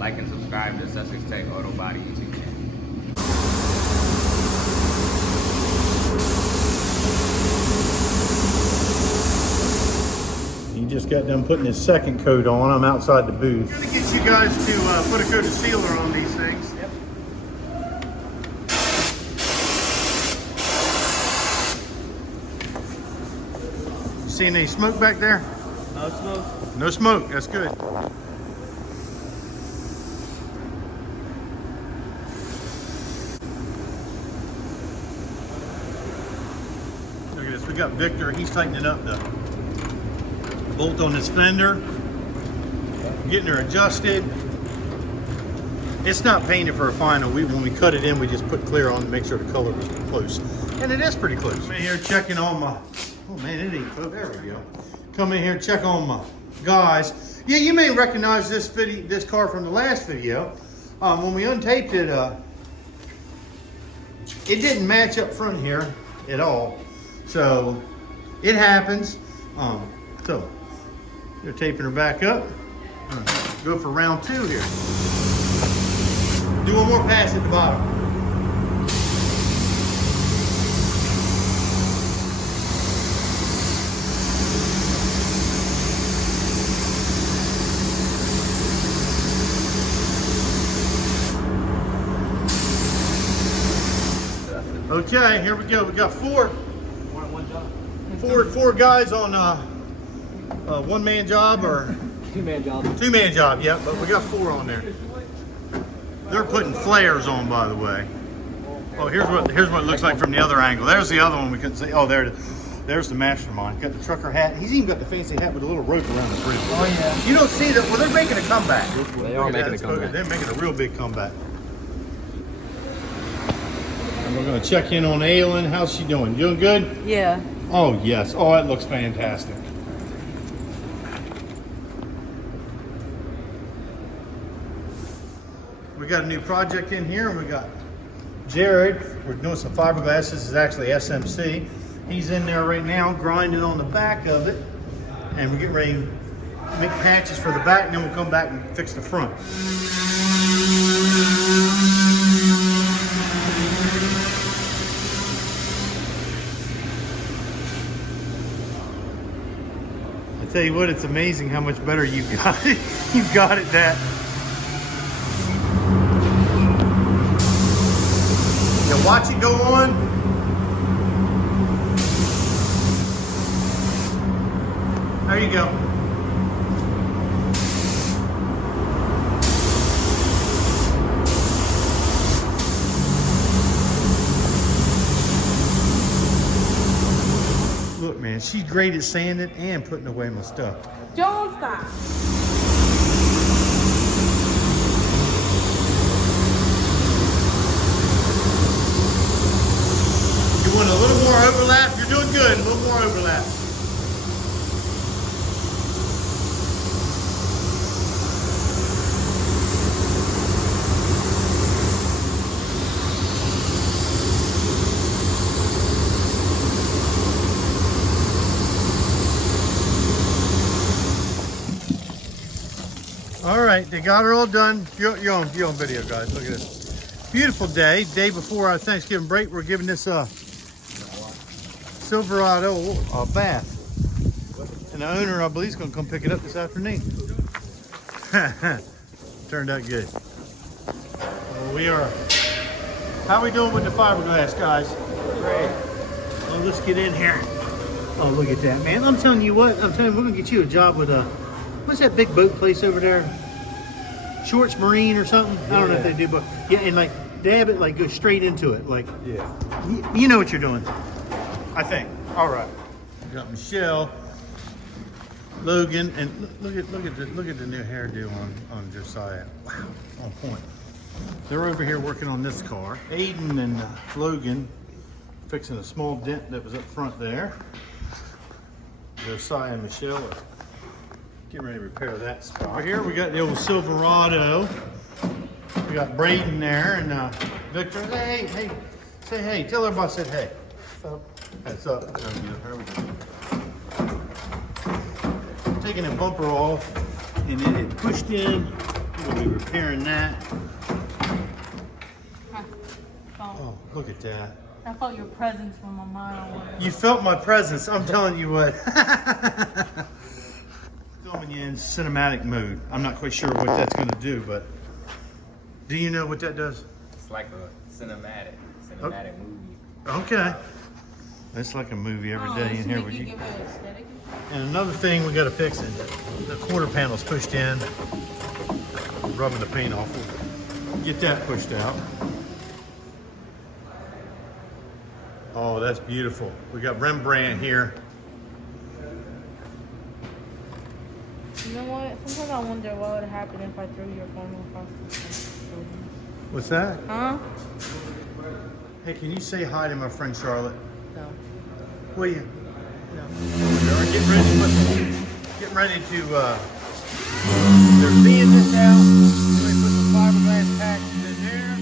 like and subscribe to Sussex Tech Auto Body YouTube channel. He just got done putting his second coat on. I'm outside the booth. I'm gonna get you guys to put a coat of sealer on these things. Yep. You seeing any smoke back there? No smoke. No smoke, that's good. Look at this, we got Victor, he's tightening up the bolt on this fender, getting her adjusted. It's not painted for a final. When we cut it in, we just put clear on to make sure the color was close. And it is pretty close. I'm in here checking on my, oh man, it ain't close. There we go. Come in here, check on my guys. Yeah, you may recognize this car from the last video. When we untaped it, it didn't match up front here at all. So it happens. So they're taping her back up. Go for round 2 here. Do one more pass at the bottom. Okay, here we go. We got four guys on one-man job or Two-man job. two-man job. Yeah, but we got 4 on there. They're putting flares on, by the way. Oh, here's what it looks like from the other angle. There's the other one we couldn't see. Oh, there's the mastermind. Got the trucker hat. He's even got the fancy hat with a little rope around his wrist. Oh yeah. You don't see that? Well, they're making a comeback. They are making a comeback. They're making a real big comeback. And we're going to check in on Aylin. How's she doing? Doing good? Yeah. Oh, yes. Oh, that looks fantastic. We got a new project in here, and we got Jared. We're doing some fiberglass. This is actually SMC. He's in there right now grinding on the back of it, and we're getting ready to make patches for the back, and then we'll come back and fix the front. I tell you what, it's amazing how much better you got it. You got it that. You watch it go on. There you go. Look, man, she's great at sanding and putting away my stuff. Don't stop. You want a little more overlap? You're doing good. A little more overlap. All right, they got her all done. You're on video, guys. Look at this. Beautiful day. Day before our Thanksgiving break. We're giving this Silverado a bath. And the owner, I believe, is going to come pick it up this afternoon. Turned out good. Well, we are. How are we doing with the fiberglass, guys? Great. Well, let's get in here. Oh, look at that, man. I'm telling you what. I'm telling you, we're going to get you a job with what's that big boat place over there? Shorts Marine or something? Yeah. I don't know if they do, but yeah, and like they have it like go straight into it. Like, yeah. You know what you're doing. I think. All right. We got Michelle, Logan, and look at the new hairdo on Josiah. Wow, on point. They're over here working on this car. Aiden and Logan fixing a small dent that was up front there. Josiah and Michelle are getting ready to repair that spot. Over here we got the old Silverado. We got Braden there and Victor. Hey, say hey. Tell everybody I said hey. That's up. There we go. Taking the bumper off, and then it pushed in we'll be repairing that. Oh, Oh, look at that. I felt your presence from a mile away. You felt my presence. I'm telling you what. Filming you in cinematic mode. I'm not quite sure what that's going to do, but do you know what that does? It's like a cinematic movie. Okay. It's like a movie every day in here. Give it aesthetic. And another thing we got to fix is the quarter panel's pushed in. Rubbing the paint off. We'll get that pushed out. Oh, that's beautiful. We got Rembrandt here. You know what? Sometimes I wonder what would happen if I threw your phone across the building. What's that? Huh? Hey, can you say hi to my friend Charlotte? No. Will you? No. They're getting ready to, they're seeing this out. They put some fiberglass packages in there.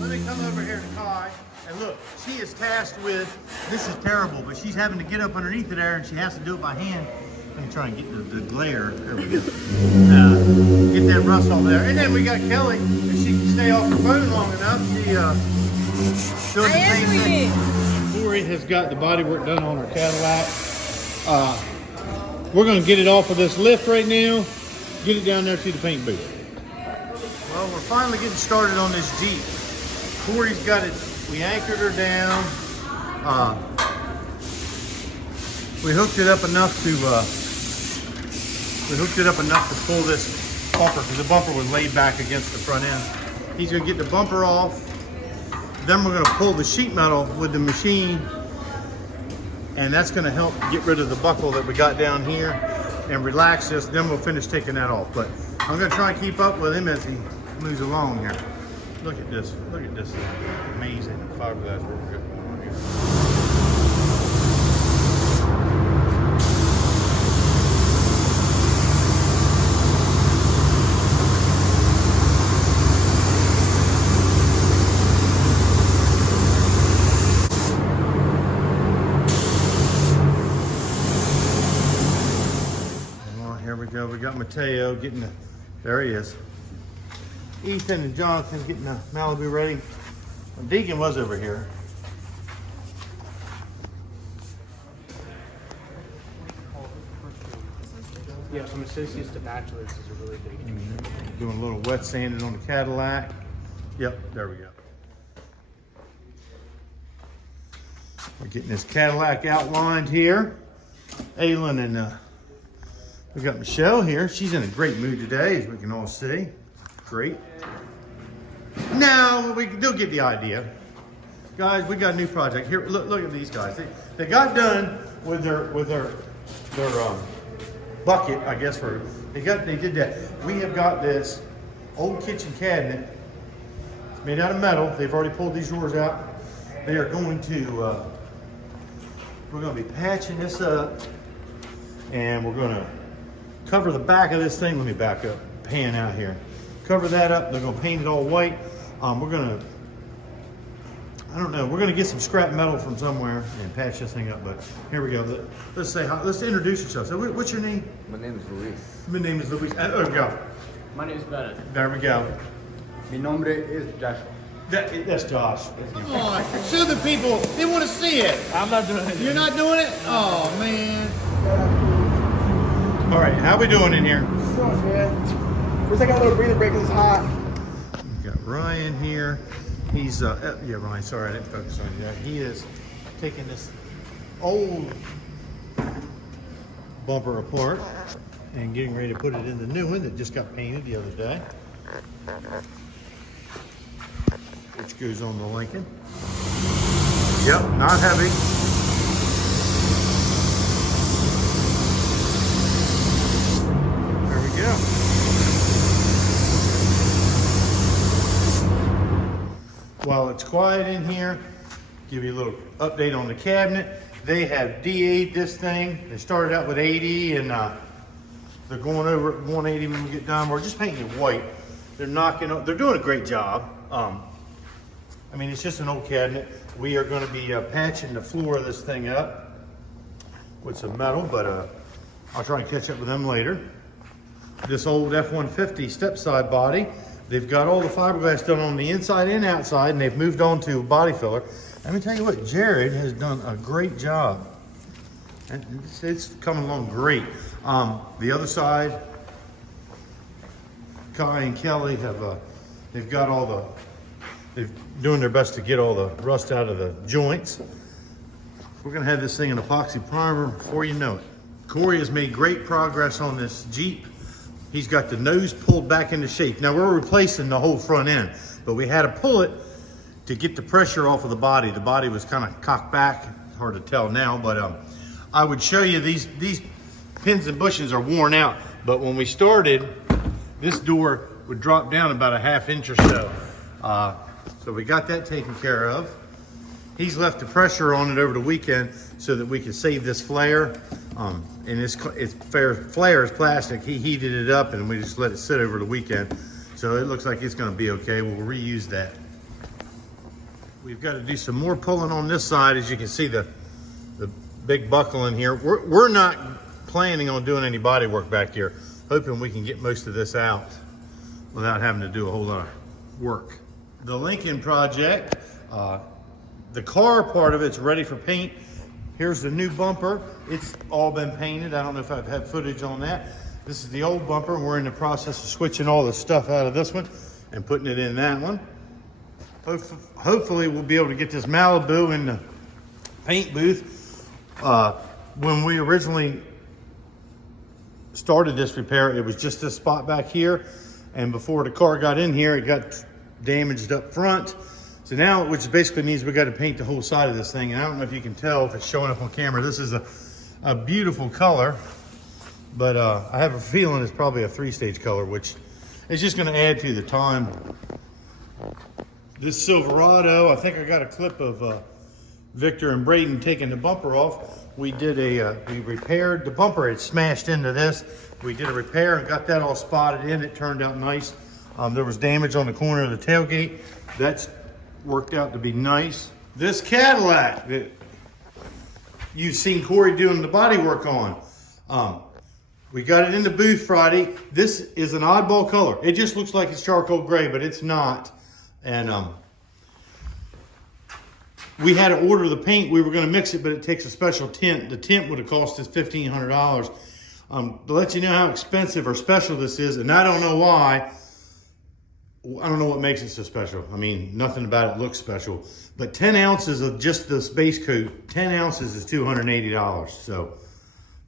Let me come over here to Kai. And look, she is tasked with, this is terrible, but she's having to get up underneath it there and she has to do it by hand. Let me try and get the glare. There we go. Get that rust off there. And then we got Kelly. If she can stay off her phone long enough, she doing the same thing. Corey has got the body work done on her Cadillac. We're going to get it off of this lift right now. Get it down there to the paint booth. Well, we're finally getting started on this Jeep. Corey's got it. We anchored her down. We hooked it up enough to pull this bumper because the bumper was laid back against the front end. He's gonna get the bumper off. Then we're gonna pull the sheet metal with the machine, and that's gonna help get rid of the buckle that we got down here and relax this. Then we'll finish taking that off. But I'm gonna try and keep up with him as he moves along here. Look at this. Look at this amazing fiberglass work we got going on here. Here we go. We got Mateo getting the, there he is. Ethan and Jonathan getting the Malibu ready. Deacon was over here. Yeah, from associates to bachelors is a really big change. Doing a little wet sanding on the Cadillac. Yep, there we go. We're getting this Cadillac outlined here. Aylin and we got Michelle here. She's in a great mood today, as we can all see. Great. Now they'll get the idea. Guys, we got a new project here. Look at these guys. They got done with their bucket, I guess. They did that. We have got this old kitchen cabinet. It's made out of metal. They've already pulled these drawers out. They are going to. We're going to be patching this up, and we're going to cover the back of this thing. Let me back up, pan out here. Cover that up. They're going to paint it all white. We're going to, I don't know, we're going to get some scrap metal from somewhere and patch this thing up. But here we go. Let's say hi. Let's introduce yourself. So, what's your name? My name is Luis. My name is Luis. There we go. My name is Bennett. There we go. Mi nombre es Joshua. That's Josh. Oh, show the people. They want to see it. I'm not doing it. You're not doing it? Oh, man. All right, how we doing in here? What's up, man? We're taking a little breather break because it's hot. We got Ryan here. He's, yeah, Ryan, sorry, I didn't focus on you there. He is taking this old bumper apart and getting ready to put it in the new one that just got painted the other day, which goes on the Lincoln. Yep, not heavy. There we go. While it's quiet in here, give you a little update on the cabinet. They have DA'd this thing. They started out with 80 and they're going over at 180 when we get done. We're just painting it white. They're doing a great job. I mean, it's just an old cabinet. We are going to be patching the floor of this thing up with some metal, but I'll try and catch up with them later. this old F-150 step side body. They've got all the fiberglass done on the inside and outside, and they've moved on to a body filler. Let me tell you what, Jared has done a great job. And it's coming along great. The other side, Kai and Kelly have, they've got all they're doing their best to get all the rust out of the joints. We're gonna have this thing in epoxy primer before you know it. Corey has made great progress on this Jeep. He's got the nose pulled back into shape. Now we're replacing the whole front end, but we had to pull it to get the pressure off of the body. The body was kind of cocked back. It's hard to tell now, but I would show you these pins and bushings are worn out. But when we started, this door would drop down about a ½ inch or so. So we got that taken care of. He's left the pressure on it over the weekend so that we could save this flare. And it's flare is plastic. He heated it up and we just let it sit over the weekend. So it looks like it's gonna be okay. We'll reuse that. We've got to do some more pulling on this side. As you can see, the big buckle in here. We're not planning on doing any body work back here. Hoping we can get most of this out without having to do a whole lot of work. The Lincoln project, the car part of it's ready for paint. Here's the new bumper. It's all been painted. I don't know if I've had footage on that. This is the old bumper. We're in the process of switching all the stuff out of this one and putting it in that one. Hopefully we'll be able to get this Malibu in the paint booth. When we originally started this repair, it was just this spot back here. And before the car got in here, it got damaged up front. So now, which basically means we got to paint the whole side of this thing. And I don't know if you can tell if it's showing up on camera. This is a beautiful color, but I have a feeling it's probably a 3-stage color, which is just going to add to the time. This Silverado, I think I got a clip of Victor and Braden taking the bumper off. We did we repaired the bumper. It smashed into this. We did a repair and got that all spotted in. It turned out nice. There was damage on the corner of the tailgate. That's worked out to be nice. This Cadillac that you've seen Corey doing the body work on. We got it in the booth Friday. This is an oddball color. It just looks like it's charcoal gray, but it's not. And we had to order the paint. We were going to mix it, but it takes a special tint. The tint would have cost us $1,500. To let you know how expensive or special this is, and I don't know why. I don't know what makes it so special. I mean, nothing about it looks special. But 10 ounces of just this base coat, 10 ounces is $280. So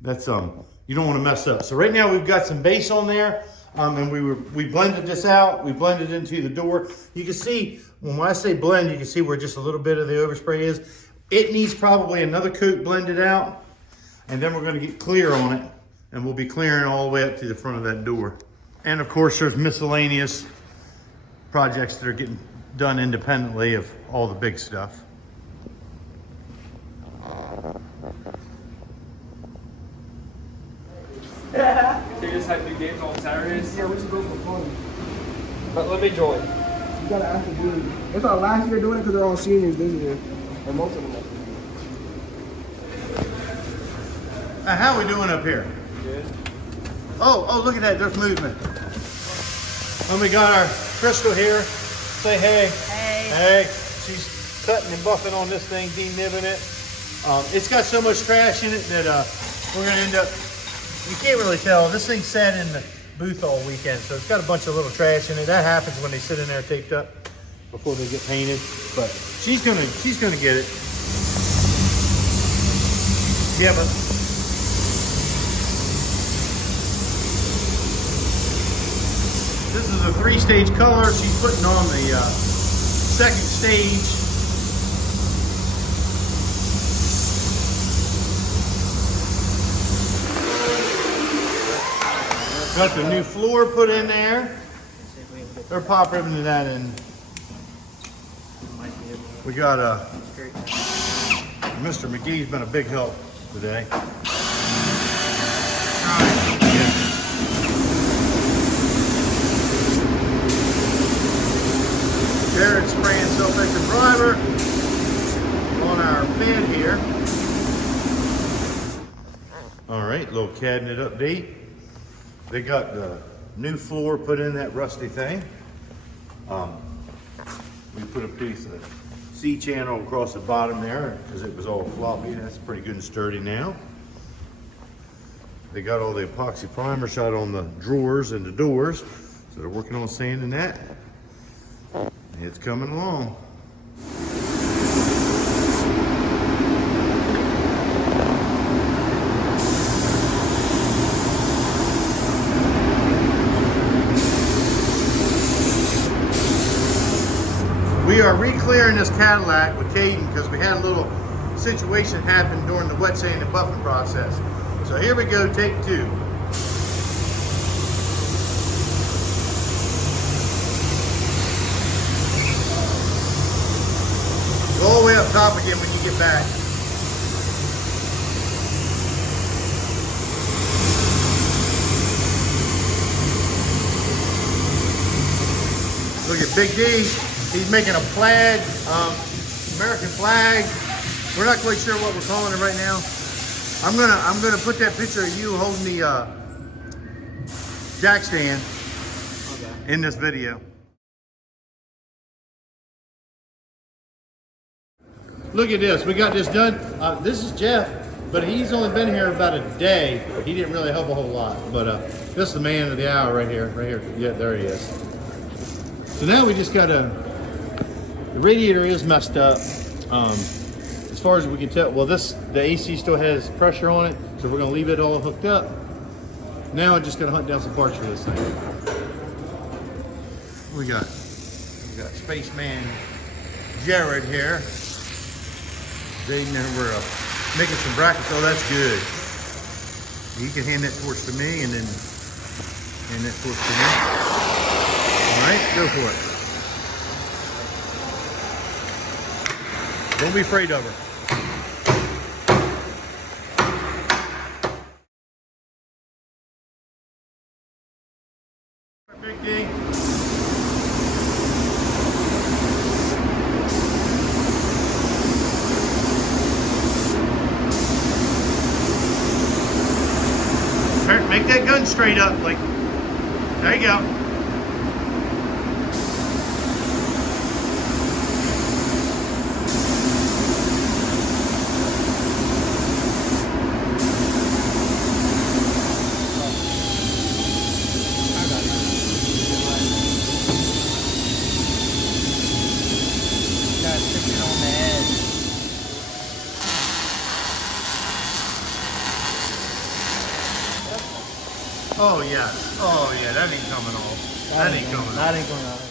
that's you don't want to mess up. So right now we've got some base on there. And we blended this out. We blended into the door. You can see, when I say blend, you can see where just a little bit of the overspray is. It needs probably another coat blended out. And then we're going to get clear on it. And we'll be clearing all the way up to the front of that door. And of course, there's miscellaneous projects that are getting done independently of all the big stuff. They just have big games on Saturdays. Yeah, we should go for fun. But let me join. You gotta ask them doing it. It's our last year doing it because they're all seniors this year. And most of them are seniors. How are we doing up here? Good. Oh, look at that. There's movement. And we got our Crystal here. Say hey. Hey. Hey. She's cutting and buffing on this thing, denibbing it. It's got so much trash in it that we're going to end up, you can't really tell. This thing sat in the booth all weekend, so it's got a bunch of little trash in it. That happens when they sit in there taped up before they get painted. But she's gonna get it. Yeah, but this is a 3-stage color. She's putting on the 2nd stage. Got the new floor put in there. Or pop ribbon to that end. We got Mr. McGee's been a big help today. Jared spraying self-acting driver on our bed here. All right, little cabinet update. They got the new floor put in that rusty thing. We put a piece of C-channel across the bottom there because it was all floppy. That's pretty good and sturdy now. They got all the epoxy primer shot on the drawers and the doors. So they're working on sanding that. It's coming along. We are re-clearing this Cadillac with Caden because we had a little situation happen during the wet sand and buffing process. So here we go, take 2. Go all the way up top again when you get back. Look at Big D. He's making a plaid, American flag. We're not quite sure what we're calling it right now. I'm gonna put that picture of you holding the jack stand in this video. Look at this. We got this done. This is Jeff, but he's only been here about a day. He didn't really help a whole lot, but this is the man of the hour right here. Right here. Yeah, there he is. So now we just gotta. The radiator is messed up. As far as we can tell, well, the AC still has pressure on it, so we're gonna leave it all hooked up. Now I'm just gonna hunt down some parts for this thing. What we got? We got Spaceman Jared here. Jaden, and we're making some brackets. Oh, that's good. You can hand that torch to me, and then hand that torch to me. All right, go for it. Don't be afraid of her. Big D. Make that gun straight up, like, there you go. Oh yeah, that ain't coming off. That ain't coming off. That ain't going on.